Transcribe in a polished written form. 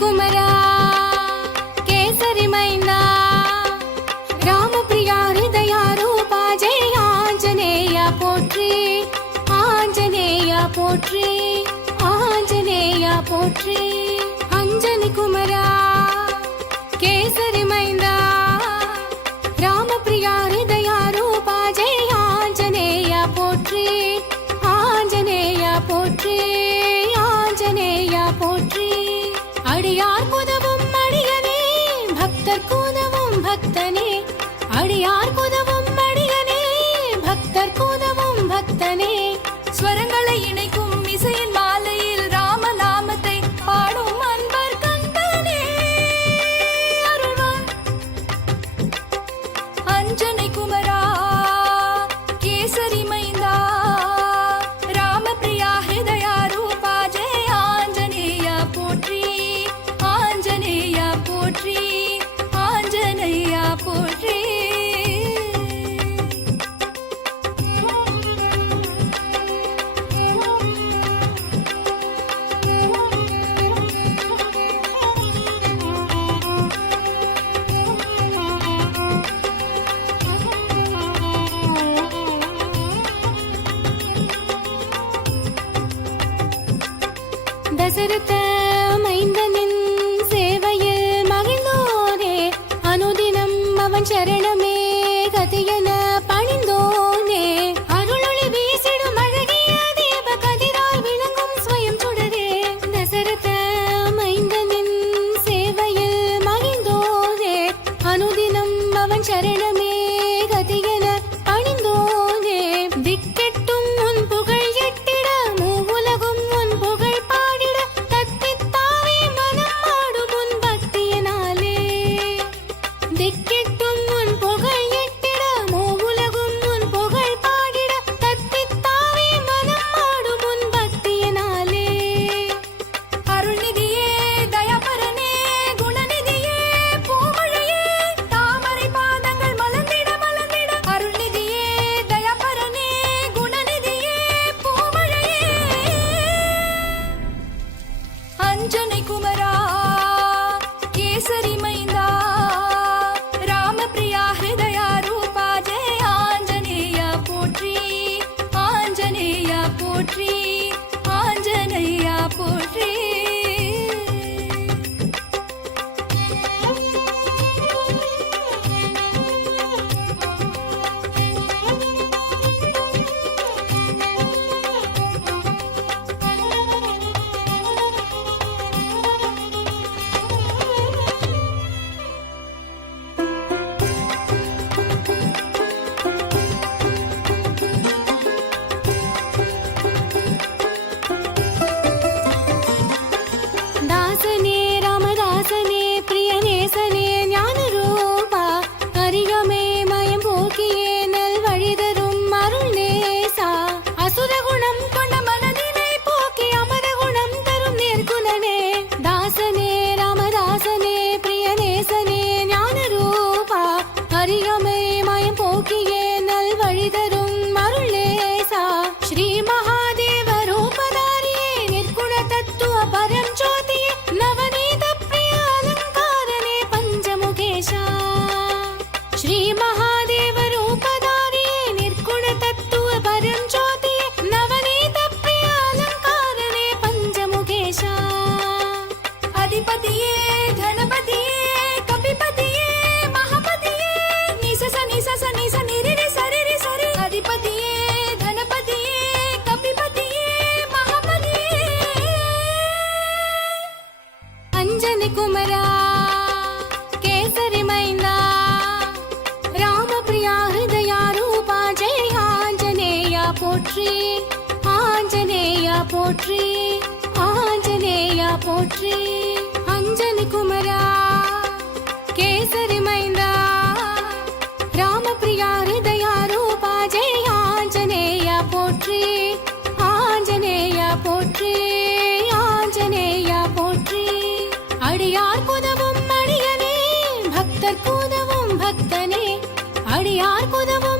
குமரா கேசரி மைந்தா ராமபிரியா ஹிருதயா ரூபா ஜெய ஆஞ்சநேய போற்றி ஆஞ்சநேய போற்றி ஆஞ்சநேய போற்றி அஞ்சனி குமரா கேசரி மைந்தா ராமபிரியா ஹிருதயா ரூபா ஜெய ஆஞ்சநேய போற்றி ஆஞ்சநேய போற்றி ஆஞ்சநேய போற்றி அடியார் புதவும் அடியனே பக்தர் கூதவும் பக்தனே அடியார் புதவும் அடியனே பக்தர் கூதவும் பக்தனே ஸ்வரங்களை இணைக்கும் இசையின் மாலையில் ராமநாமத்தை பாடும் அன்பர் கண்பனே அருள்வார் அஞ்சனை குமரா கேசரி மைந்தா ராமபிரியா ஹிருதயா ரூபா ஜெய ஆஞ்சநேய போற்றி ஆஞ்சநேய போற்றி ஆஞ்சநேய போற்றி தசரத மைந்தனின் சேவையில் மகிழ்ந்தோனே அனுதினம் அவன் சரணமே கதியென பணிந்தோனே அருளொளி வீசிடும் அழகிய தீப கதிரால் விளங்கும் ஸ்வயம் சுடரே தசரத மைந்தனின் சேவையில் மகிழ்ந்தோனே அனுதினம் அவன் சரணமே கதியென பணிந்தோனே திக்கெட்டும் உன் புகழ் எட்டிட மூவுலகும் உன் புகழ் பாடிட தத்தித்தாவே மனம் ஆடும் உன் பக்தியினாலே திக்கெட்டும் உன் புகழ் எட்டிட மூவுலகும் உன் புகழ் பாடிட தத்தித்தாவே மனம் ஆடும் உன் பக்தியினாலே அருள்நிதியே தயாபரனே குணநிதியே பூமழையே தாமரை பாதங்கள் மலர்ந்திட மலர்ந்திட அருள்நிதியே தயாபரனே குணநிதியே பூமழையே அஞ்சனை குமரா கேசரி மைந்தா ராமபிரியா ஹிருதயா ரூபா ஜெய ஆஞ்சநேய போற்றி ஆஞ்சநேய போற்றி ஆஞ்சநேய போற்றி தாசனே ராமதாசனே பிரியநேசனே ஞான ரூபா அரியமே மயம் போக்கியே நல் வழிதரும் அருள் நேசா அசுர குணம் கொண்ட மனதினை போக்கி அமர குணம் தரும் நேர்குணனே தாசனே ராமதாசனே பிரியநேசனே ஞான ரூபா அரியமே மயம் போக்கியே நல் வழிதரும் அருள் நேசா ஸ்ரீ மகாதேவ ரூபதாரியே நிர்குண தத்துவ பரம் ஜோதியே நவநீத பிரிய அலங்காரனே பஞ்சமுகேஷா ஸ்ரீ மகாதேவ ரூபதாரியே நிர்குண தத்துவ பரம் ஜோதியே நவநீத பிரிய அலங்காரனே பஞ்சமுகேஷா அதிபதியே தனபதியே கபிபதியே மகாபதியே நிசச நிசச நிச நிரிரி சரிரி சரி அதிபதியே தனபதியே கபிபதியே மகாபதியே அஞ்சனி குமரா கேசரி மைந்தா ராமபிரியா ஹிருதயா ரூபா ஜெய ஆஞ்சநேய போற்றி ஆஞ்சநேய போற்றி ஆஞ்சநேய போற்றி அஞ்சனி குமரா கேசரி மைந்தா ராமபிரியா ஹிருதயா ரூபா ஜெய ஆஞ்சநேய போற்றி ஆஞ்சநேய போற்றி ஆஞ்சநேய போற்றி அடியார் புதவும் அடியனே பக்தர் கூதவும் பக்தனே அடியார் புதவும்